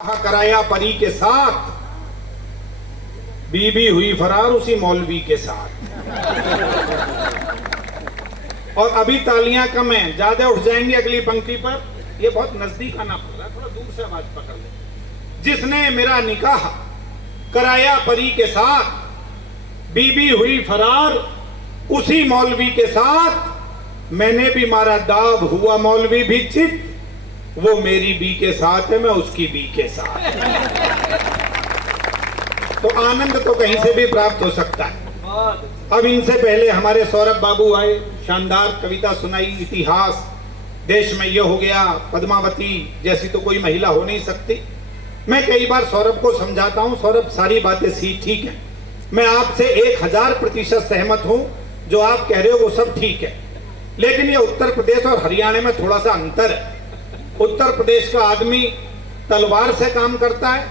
कराया परी के साथ, बीबी हुई फरार उसी मौलवी के साथ। और अभी तालियां कम हैं, ज्यादा उठ जाएंगे अगली पंक्ति पर। ये बहुत नजदीक आना पड़ रहा है, थोड़ा दूर से आवाज पकड़ ले। जिसने मेरा निकाह कराया परी के साथ, बीबी हुई फरार उसी मौलवी के साथ। मैंने भी मारा दाव, हुआ मौलवी भी चित। वो मेरी बी के साथ है, मैं उसकी बी के साथ। तो आनंद तो कहीं से भी प्राप्त हो सकता है। अब इनसे पहले हमारे सौरभ बाबू आए, शानदार कविता सुनाई, इतिहास, देश में ये हो गया, पद्मावती जैसी तो कोई महिला हो नहीं सकती। मैं कई बार सौरभ को समझाता हूं, सौरभ सारी बातें ठीक है, मैं आपसे 1000% सहमत हूं, जो आप कह रहे हो वो सब ठीक है, लेकिन ये उत्तर प्रदेश और हरियाणा में थोड़ा सा अंतर है। उत्तर प्रदेश का आदमी तलवार से काम करता है,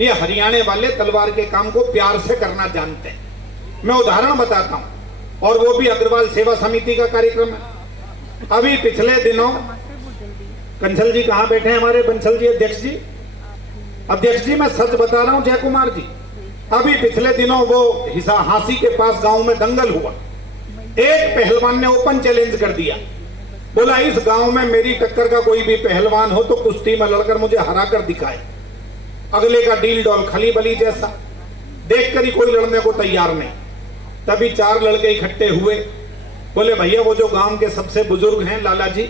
ये हरियाणा वाले तलवार के काम को प्यार से करना जानते हैं। मैं उदाहरण बताता हूं, और वो भी अग्रवाल सेवा समिति का कार्यक्रम है। अभी पिछले दिनों कंसल जी कहां बैठे हैं हमारे, बंसल जी, अध्यक्ष जी मैं सच बता रहा हूं जय कुमार जी, अभी पिछले दिनों वो हांसी के पास गांव में दंगल हुआ। एक पहलवान ने ओपन चैलेंज कर दिया, बोला इस गांव में मेरी टक्कर का कोई भी पहलवान हो तो कुश्ती में लड़कर मुझे हरा कर दिखाए। अगले का डील डॉल खली बली जैसा, देखकर ही कोई लड़ने को तैयार नहीं। तभी 4 लड़के इकट्ठे हुए, बोले भैया वो जो गांव के सबसे बुजुर्ग हैं लाला जी,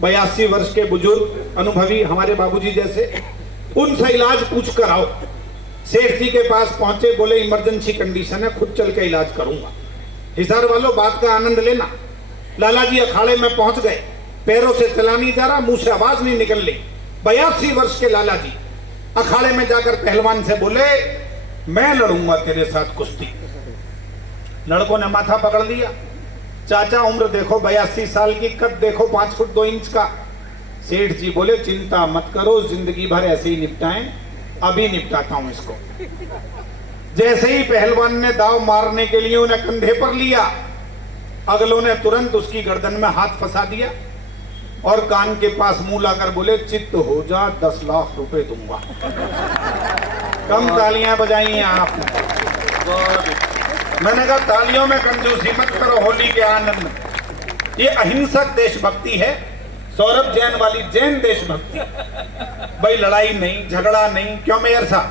82 वर्ष के बुजुर्ग अनुभवी हमारे बाबूजी जैसे, उनसे इलाज पूछ कर आओ। सेठ जी के पास पहुंचे, बोले इमरजेंसी कंडीशन है, खुद चल के इलाज करूंगा। हिसार वालों बात का आनंद लेना। लाला जी अखाड़े में पहुंच गए, पैरों से चला नहीं जा रहा, मुंह से आवाज नहीं निकल रही। 82 वर्ष के लाला जी अखाड़े में जाकर पहलवान से बोले मैं लड़ूंगा तेरे साथ कुश्ती। लड़कों ने माथा पकड़ लिया, चाचा उम्र देखो 82 साल की, कद देखो 5 फुट 2 इंच का। सेठ जी बोले चिंता मत करो, जिंदगी भर ऐसे ही निपटाएं, अभी निपटाता हूं इसको। जैसे ही पहलवान ने दाव मारने के लिए उन्हें कंधे पर लिया, अगलों ने तुरंत उसकी गर्दन में हाथ फंसा दिया और कान के पास मुंह लाकर बोले चित्त हो जा, 10 लाख रुपए दूंगा। कम तालियां बजाई हैं आपने। मैंने कहा तालियों में कंजूसी मत करो होली के आनंद में। ये अहिंसक देशभक्ति है, सौरभ जैन वाली जैन देशभक्ति। भाई लड़ाई नहीं, झगड़ा नहीं, क्यों मेयर साहब,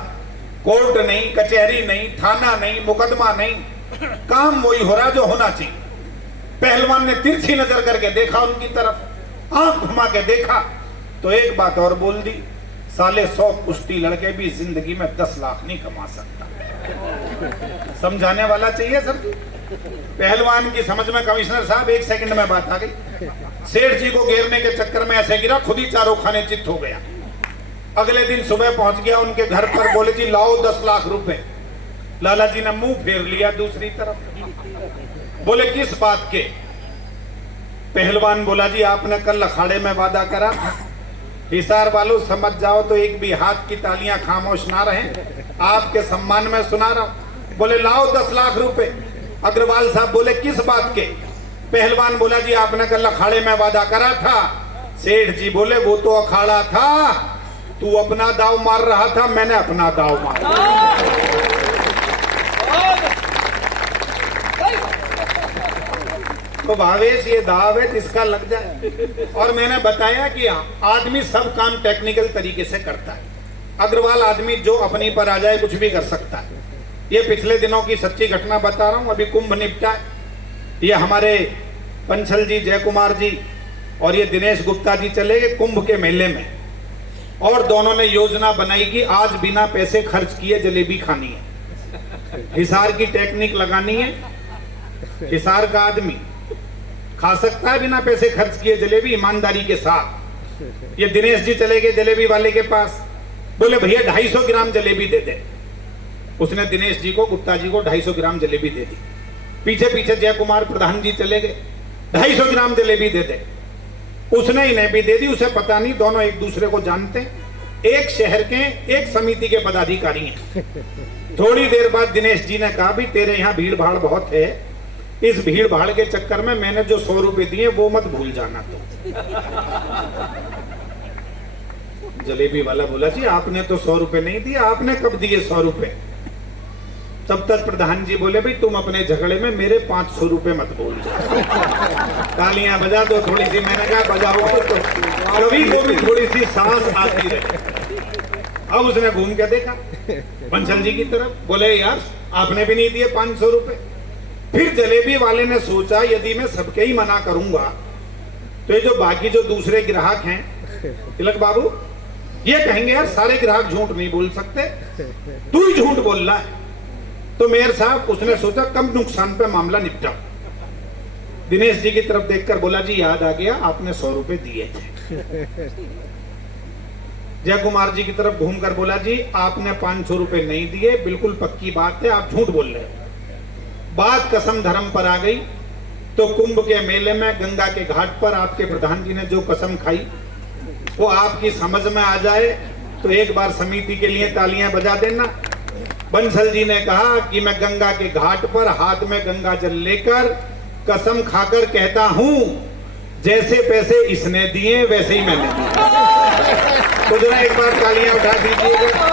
कोर्ट नहीं, कचहरी नहीं, थाना नहीं, मुकदमा नहीं, काम वही हो रहा जो होना चाहिए। पहलवान ने तिरछी नजर करके देखा उनकी तरफ, आंख घुमा के देखा तो एक बात और बोल दी, साले 100 कुश्ती लड़के भी जिंदगी में 10 लाख नहीं कमा सकता। समझाने वाला चाहिए सर जी। पहलवान की समझ में कमिश्नर साहब 1 सेकंड में बात आ गई। सेठ जी को घेरने के चक्कर में ऐसे गिरा, खुद ही चारों खाने चित्त हो गया। अगले दिन सुबह पहुंच गया उनके घर पर, बोले जी लाओ 10 लाख रुपए। लाला जी ने मुंह फेर लिया दूसरी तरफ, बोले किस बात के? पहलवान बोला जी आपने कल अखाड़े में वादा करा था। हिसार वालों समझ जाओ तो एक भी हाथ की तालियां खामोश ना रहे, आपके सम्मान में सुना रहा हूं। बोले लाओ 10 लाख रुपए। अग्रवाल साहब बोले किस बात के? पहलवान बोला जी आपने कल अखाड़े में वादा करा था। सेठ जी बोले वो तो अखाड़ा था, तू अपना दाव मार रहा था, मैंने अपना दाव मारा। तो भावेश ये दाव है जिसका लग जाए। और मैंने बताया कि आदमी सब काम टेक्निकल तरीके से करता है। अग्रवाल आदमी जो अपनी पर आ जाए कुछ भी कर सकता है। ये पिछले दिनों की सच्ची घटना बता रहा हूं। अभी कुंभ निपटा है, ये हमारे पंचल जी, जय कुमार जी और ये दिनेश गुप्ता जी चले गए कुंभ के मेले में, और दोनों ने योजना बनाई कि आज बिना पैसे खर्च किए जलेबी खानी है। हिसार की टेक्निक लगानी है, हिसार का आदमी खा सकता है बिना पैसे खर्च किए जलेबी ईमानदारी के साथ। ये दिनेश जी चले गए जलेबी वाले के पास, बोले भैया 250 ग्राम जलेबी दे दे। उसने दिनेश जी को, गुप्ता जी को 250 ग्राम जलेबी दे दी। पीछे पीछे जय कुमार प्रधान जी चले गए, 250 ग्राम जलेबी दे दे। उसने इन्हें भी दे दी। उसे पता नहीं दोनों एक दूसरे को जानते, एक शहर के एक समिति के पदाधिकारी हैं। थोड़ी देर बाद दिनेश जी ने कहा भी तेरे यहाँ भीड़ भाड़ बहुत है, इस भीड़ भाड़ के चक्कर में मैंने जो 100 रुपए दिए वो मत भूल जाना। तो जलेबी वाला बोला जी आपने तो 100 रुपए नहीं दिए, आपने कब दिए 100 रुपए? तब तक प्रधान जी बोले भाई तुम अपने झगड़े में मेरे 500 रुपए मत बोल जाओ। तालियां बजा दो थोड़ी सी। मैंने कहा बजाओ तो कभी को भी थोड़ी सी सांस आती रहे। अब उसने घूम के देखा बंसल जी की तरफ, बोले यार आपने भी नहीं दिए 500 रुपए। फिर जलेबी वाले ने सोचा यदि मैं सबके ही मना करूंगा तो ये जो बाकी जो दूसरे ग्राहक हैं तिलक बाबू ये कहेंगे यार सारे ग्राहक झूठ नहीं बोल सकते, तू ही झूठ बोल रहा है। तो मेयर साहब उसने सोचा कम नुकसान पे मामला निपटा। दिनेश जी की तरफ देखकर बोला जी याद आ गया आपने 100 रुपए दिए थे। जय कुमार जी की तरफ घूमकर बोला जी आपने 500 रुपए नहीं दिए, बिल्कुल पक्की बात है, आप झूठ बोल रहे हो। बात कसम धर्म पर आ गई तो कुंभ के मेले में गंगा के घाट पर आपके प्रधान जी ने जो कसम खाई वो आपकी समझ में आ जाए तो एक बार समिति के लिए तालियां बजा देना। बंसल जी ने कहा कि मैं गंगा के घाट पर हाथ में गंगा जल लेकर कसम खाकर कहता हूं जैसे पैसे इसने दिए वैसे ही मैंने दिए। तो जरा एक बार तालियां उठा दीजिएगा।